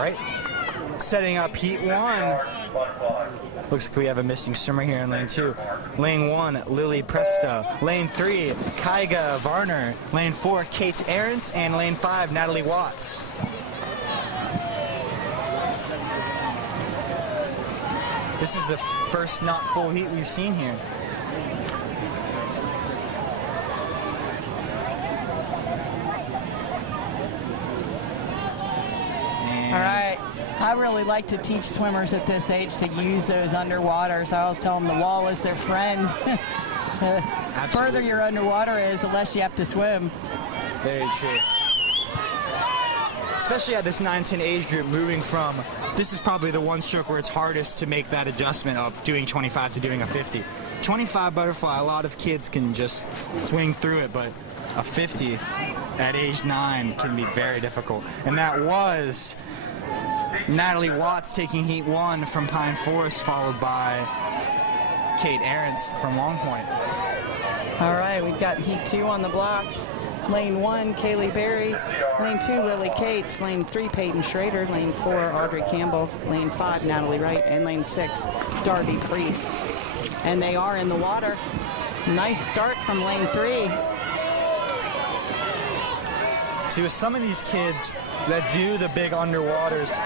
Right? Setting up heat 1. Looks like we have a missing swimmer here in lane 2. Lane 1, Lily Presto. Lane 3, Kyga Varner. Lane 4, Kate Ahrens. And lane 5, Natalie Watts. This is the first not full heat we've seen here. All right. I really like to teach swimmers at this age to use those underwaters. I always tell them the wall is their friend. The further your underwater is, the less you have to swim. Very true. Especially at this 9-10 age group, moving from, this is probably the one stroke where it's hardest to make that adjustment of doing 25 to doing a 50. 25 butterfly, a lot of kids can just swing through it, but a 50 at age 9 can be very difficult. And that was Natalie Watts taking heat 1 from Pine Forest, followed by Kate Ahrens from Long Point. All right, we've got heat 2 on the blocks. Lane 1, Kaylee Berry. Lane 2, Lily Cates. Lane 3, Peyton Schrader. Lane 4, Audrey Campbell. Lane 5, Natalie Wright. And lane 6, Darby Priest. And they are in the water. Nice start from lane 3. See, with some of these kids that do the big underwaters,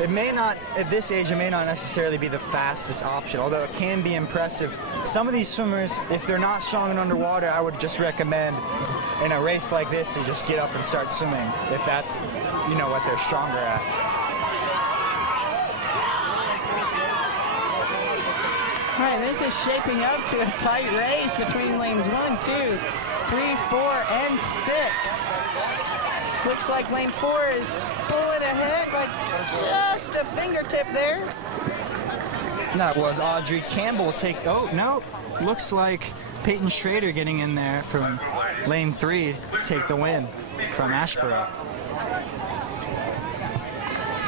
it may not, at this age, it may not necessarily be the fastest option, although it can be impressive. Some of these swimmers, if they're not strong in underwater, I would just recommend in a race like this to just get up and start swimming, if that's, you know, what they're stronger at. All right, this is shaping up to a tight race between lanes 1, 2, 3, 4, and 6. Looks like lane 4 is pulling ahead by just a fingertip there. That was Audrey Campbell oh, no. Looks like Peyton Schrader getting in there from lane 3 to take the win from Ashboro.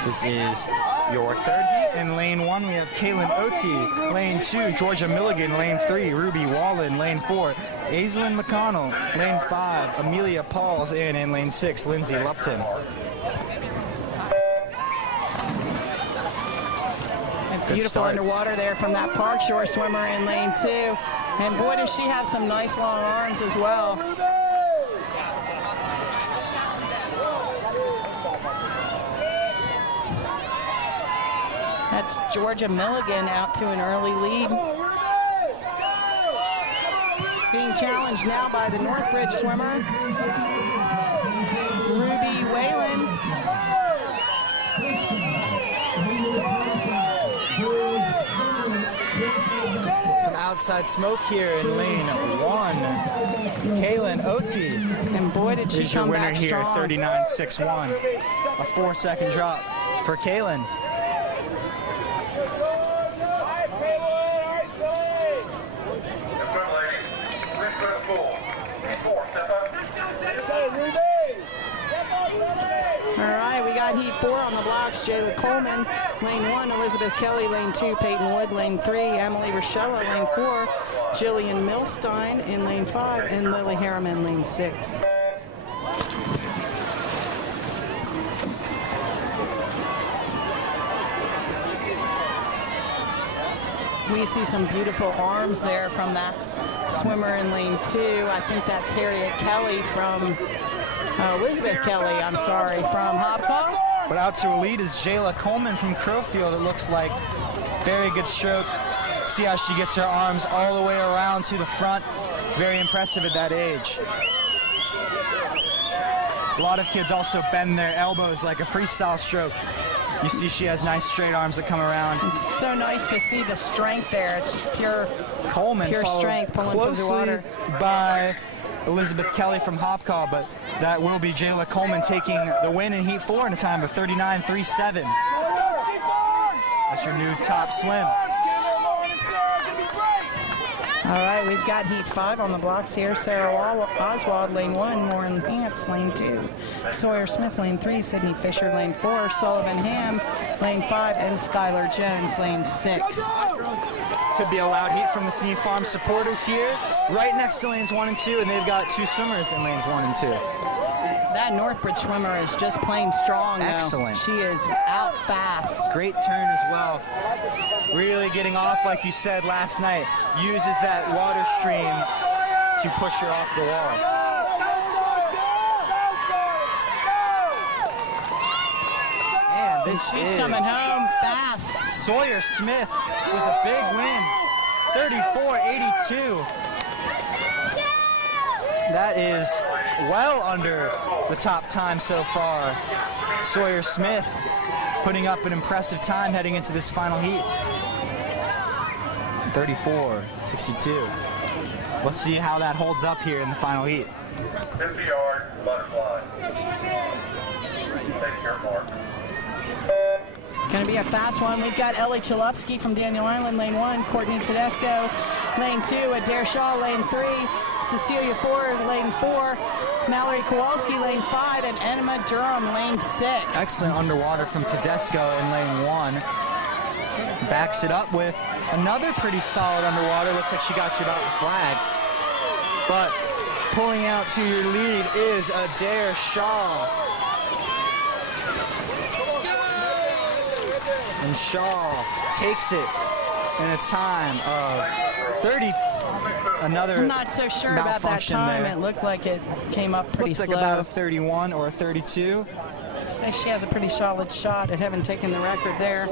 This is your third heat. In lane 1, we have Kaylin Oti. Lane 2, Georgia Milligan. Lane 3, Ruby Wallen. Lane 4, Aislinn McConnell. Lane 5, Amelia Pauls. And in lane 6, Lindsay Lupton. And beautiful underwater there from that Park Shore swimmer in lane 2. And boy, does she have some nice long arms as well. That's Georgia Milligan out to an early lead. Being challenged now by the Northbridge swimmer, Ruby Whalen. Some outside smoke here in lane 1. Kaylin Oti. And boy, did she come back strong. Winner here, 39.61. A 4-second drop for Kaylin. All right, we got heat 4 on the blocks. Jayla Coleman, lane 1, Elizabeth Kelly, lane 2, Peyton Wood, lane 3, Emily Rochella, lane 4, Jillian Milstein in lane 5, and Lily Harriman, lane 6. We see some beautiful arms there from that swimmer in lane 2. I think that's Harriet Kelly from Elizabeth Kelly, I'm sorry, from Hopcall. But out to a lead is Jayla Coleman from Crowfield. It looks like very good stroke. See how she gets her arms all the way around to the front. Very impressive at that age. A lot of kids also bend their elbows like a freestyle stroke. You see she has nice straight arms that come around. It's so nice to see the strength there. It's just pure Coleman pure strength pulling through the water. By Elizabeth Kelly from Hopcall, but that will be Jayla Coleman taking the win in heat 4 in a time of 39.37. That's your new top swim. All right, we've got heat 5 on the blocks here. Sarah Oswald, lane 1, Lauren Hance, lane 2, Sawyer Smith, lane 3, Sydney Fisher, lane 4, Sullivan Ham, lane 5, and Skylar Jones, lane 6. Could be a loud heat from the Sneed Farm supporters here, right next to lanes 1 and 2, and they've got 2 swimmers in lanes 1 and 2. That Northbridge swimmer is just plain strong, though. Excellent. She is out fast. Great turn as well. Really getting off, like you said last night. Uses that water stream to push her off the wall. And She's coming home fast. Sawyer Smith with a big win. 34-82. That is well under the top time so far. Sawyer Smith putting up an impressive time heading into this final heat. 34-62. Let's see how that holds up here in the final heat. 50-yard butterfly. Take your mark. It's going to be a fast one. We've got Ellie Chalupsky from Daniel Island, lane 1. Courtney Tedesco, lane 2. Adair Shaw, lane 3. Cecilia Ford, lane 4. Mallory Kowalski, lane 5. And Enema Durham, lane 6. Excellent underwater from Tedesco in lane 1. Backs it up with another pretty solid underwater. Looks like she got to about the flags. But pulling out to your lead is Adair Shaw. And Shaw takes it in a time of 30. Another I'm not so sure about that time. There. It looked like it came up pretty Looks slow. like about a 31 or a 32. I'd say she has a pretty solid shot at having taken the record there.